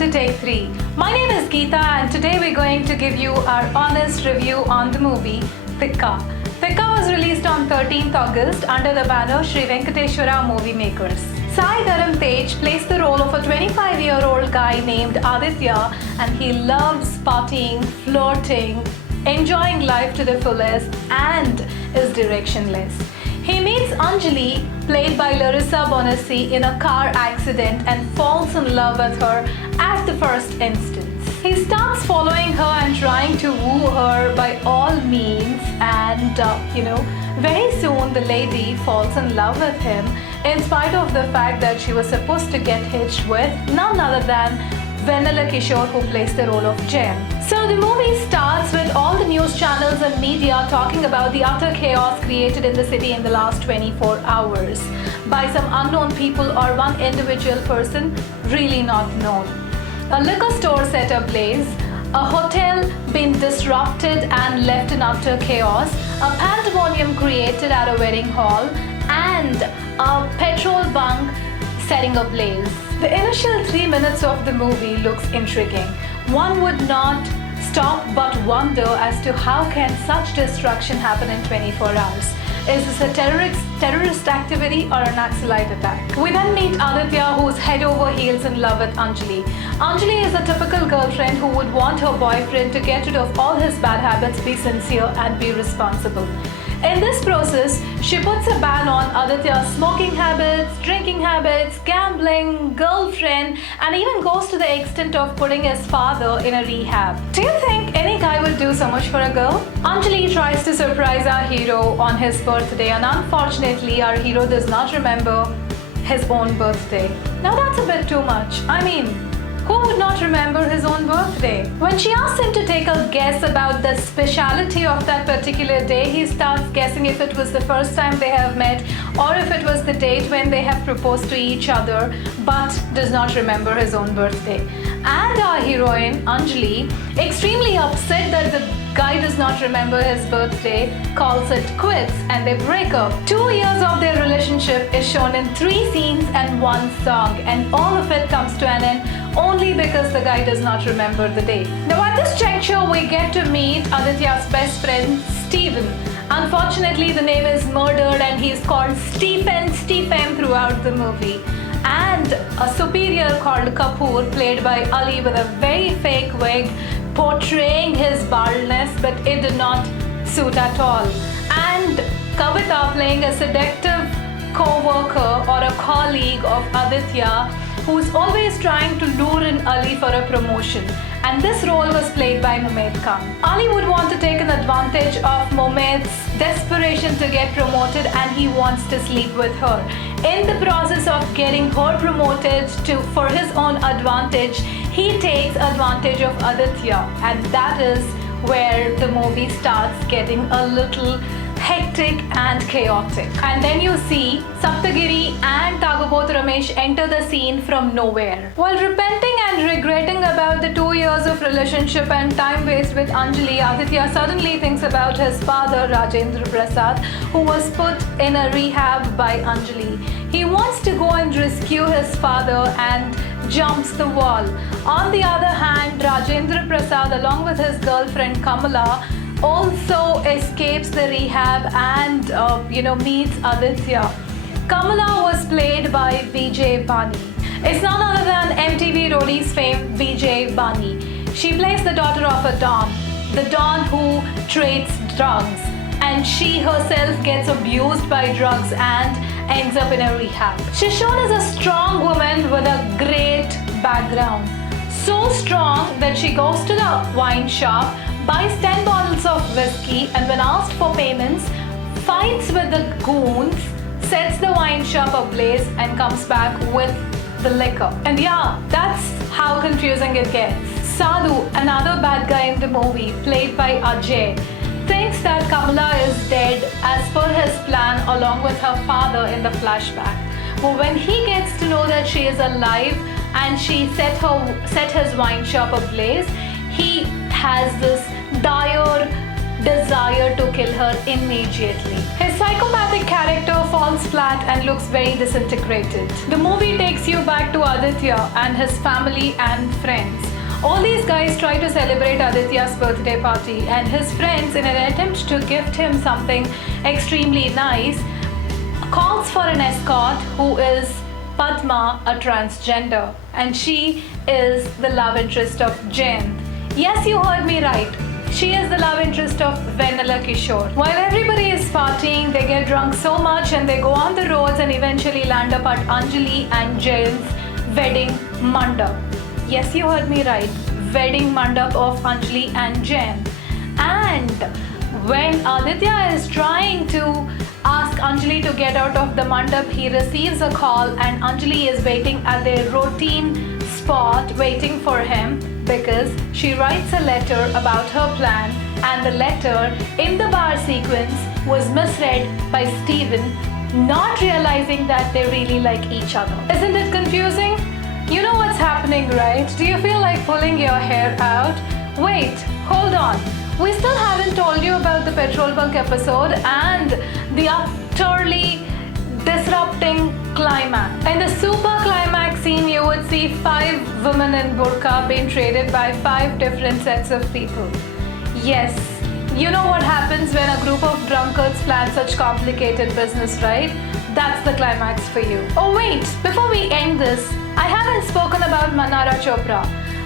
to Take 3. My name is Geeta and today we're going to give you our honest review on the movie Thikka. Thikka was released on 13th August under the banner Sri Venkateshwara Movie Makers. Sai Dharam Tej plays the role of a 25-year-old guy named Aditya, and he loves partying, flirting, enjoying life to the fullest and is directionless. He meets Anjali, played by Larissa, Bonesi, in a car accident and falls in love with her at the first instance. He starts following her and trying to woo her by all means, and very soon the lady falls in love with him in spite of the fact that she was supposed to get hitched with none other than Kishore, who plays the role of Jem. So the movie starts with all the news channels and media talking about the utter chaos created in the city in the last 24 hours by some unknown people or one individual person really not known. A liquor store set ablaze, a hotel being disrupted and left in utter chaos, a pandemonium created at a wedding hall, and a petrol bunk setting ablaze. The initial 3 minutes of the movie looks intriguing. One would not stop but wonder as to how can such destruction happen in 24 hours. Is this a terrorist activity or an Naxalite attack? We then meet Aditya, who's head over heels in love with Anjali. Anjali is a typical girlfriend who would want her boyfriend to get rid of all his bad habits, be sincere and be responsible. In this process, she puts a ban on Aditya's smoking habits, drinking habits, gambling, girlfriend, and even goes to the extent of putting his father in a rehab. Do you think any guy would do so much for a girl? Anjali tries to surprise our hero on his birthday, and unfortunately our hero does not remember his own birthday. Now that's a bit too much. I mean, who would not remember his own birthday? When she asks him to take a guess about the speciality of that particular day, he starts guessing if it was the first time they have met or if it was the date when they have proposed to each other, but does not remember his own birthday. And our heroine, Anjali, extremely upset that the guy does not remember his birthday, calls it quits and they break up. 2 years of their relationship is shown in 3 scenes and 1 song, and all of it comes to an end only because the guy does not remember the day. Now at this juncture we get to meet Aditya's best friend Stephen. Unfortunately the name is murdered and he is called Stephen throughout the movie. And a superior called Kapoor, played by Ali with a very fake wig, portraying his baldness, but it did not suit at all. And Kavita playing a seductive co-worker or a colleague of Aditya, who's always trying to lure in Ali for a promotion. And this role was played by Mumaid Khan. Ali would want to take an advantage of Mumaid's desperation to get promoted, and he wants to sleep with her. In the process of getting her promoted for his own advantage, he takes advantage of Aditya, and that is where the movie starts getting a little hectic and chaotic. And then you see Saptagiri and Tagubodh Ramesh enter the scene from nowhere. While repenting and regretting about the 2 years of relationship and time waste with Anjali, Aditya suddenly thinks about his father Rajendra Prasad, who was put in a rehab by Anjali. He wants to go and rescue his father and jumps the wall. On the other hand, Rajendra Prasad, along with his girlfriend Kamala, also escapes the rehab and meets Aditya. Kamala was played by Vijay Bani. It's none other than MTV Roadies fame Vijay Bani. She plays the daughter of a Don, the Don who trades drugs, and she herself gets abused by drugs and ends up in a rehab. She's shown as a strong woman with a great background. So strong that she goes to the wine shop, buys 10 bottles of whiskey, and when asked for payments, fights with the goons, sets the wine shop ablaze, and comes back with the liquor. And yeah, that's how confusing it gets. Sadhu, another bad guy in the movie, played by Ajay, thinks that Kamala is dead as per his plan along with her father in the flashback. But when he gets to know that she is alive and she set his wine shop ablaze, he has this dire desire to kill her immediately. His psychopathic character falls flat and looks very disintegrated. The movie takes you back to Aditya and his family and friends. All these guys try to celebrate Aditya's birthday party, and his friends, in an attempt to gift him something extremely nice, calls for an escort who is Padma, a transgender, and she is the love interest of Jayant. Yes, you heard me right. She is the love interest of Vanilla Kishore. While everybody is partying, they get drunk so much and they go on the roads and eventually land up at Anjali and Jayant's wedding mandap. Yes, you heard me right. Wedding mandap of Anjali and Jayant. And when Aditya is trying to ask Anjali to get out of the mandap, he receives a call and Anjali is waiting at their routine spot waiting for him because she writes a letter about her plan, and the letter in the bar sequence was misread by Steven, not realizing that they really like each other. Isn't it confusing? You know what's happening, right? Do you feel like pulling your hair out? Wait, hold on. We still haven't told you about the petrol bunk episode and the utterly disrupting climax. In the super climax scene, you would see 5 women in burqa being traded by 5 different sets of people. Yes, you know what happens when a group of drunkards plan such complicated business, right? That's the climax for you. Oh wait, before we end this, I haven't spoken about Mannara Chopra.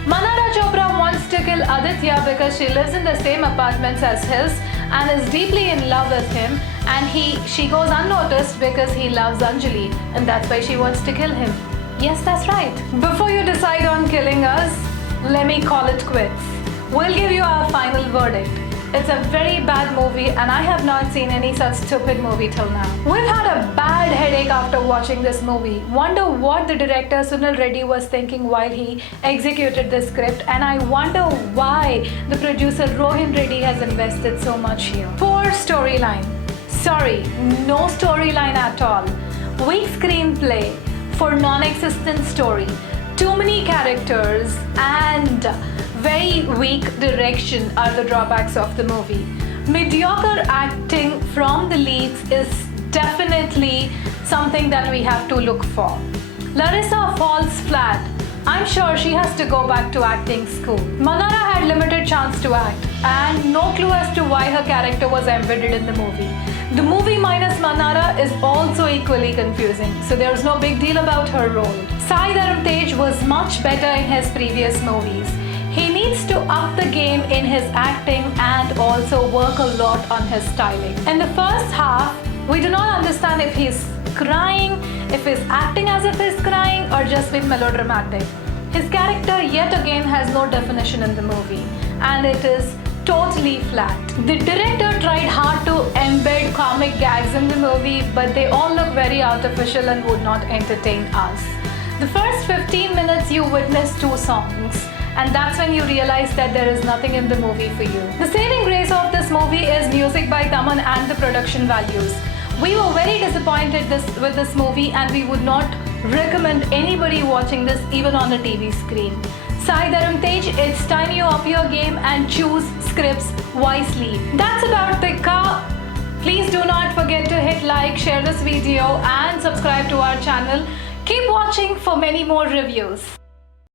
Mannara Chopra wants to kill Aditya because she lives in the same apartments as his and is deeply in love with him, and she goes unnoticed because he loves Anjali, and that's why she wants to kill him. Yes, that's right. Before you decide on killing us, let me call it quits. We'll give you our final verdict. It's a very bad movie and I have not seen any such stupid movie till now. We've had a bad headache after watching this movie. Wonder what the director Suneel Reddy was thinking while he executed the script, and I wonder why the producer Rohin Reddy has invested so much here. Poor storyline. Sorry, no storyline at all. Weak screenplay for non-existent story. Too many characters and very weak direction are the drawbacks of the movie. Mediocre acting from the leads is definitely something that we have to look for. Larissa falls flat. I'm sure she has to go back to acting school. Mannara had limited chance to act and no clue as to why her character was embedded in the movie. The movie minus Mannara is also equally confusing, so there's no big deal about her role. Sai Dharam Tej was much better in his previous movies. He needs to up the game in his acting and also work a lot on his styling. In the first half, we do not understand if he's crying, if he's acting as if he's crying, or just being melodramatic. His character yet again has no definition in the movie, and it is totally flat. The director tried hard to embed comic gags in the movie, but they all look very artificial and would not entertain us. The first 15 minutes you witness 2 songs, and that's when you realize that there is nothing in the movie for you. The saving grace of this movie is music by Thaman and the production values. We were very disappointed with this movie, and we would not recommend anybody watching this even on a TV screen. Sai Dharam Tej, it's time you up your game and choose scripts wisely. That's about Thikka. Please do not forget to hit like, share this video and subscribe to our channel. Keep watching for many more reviews.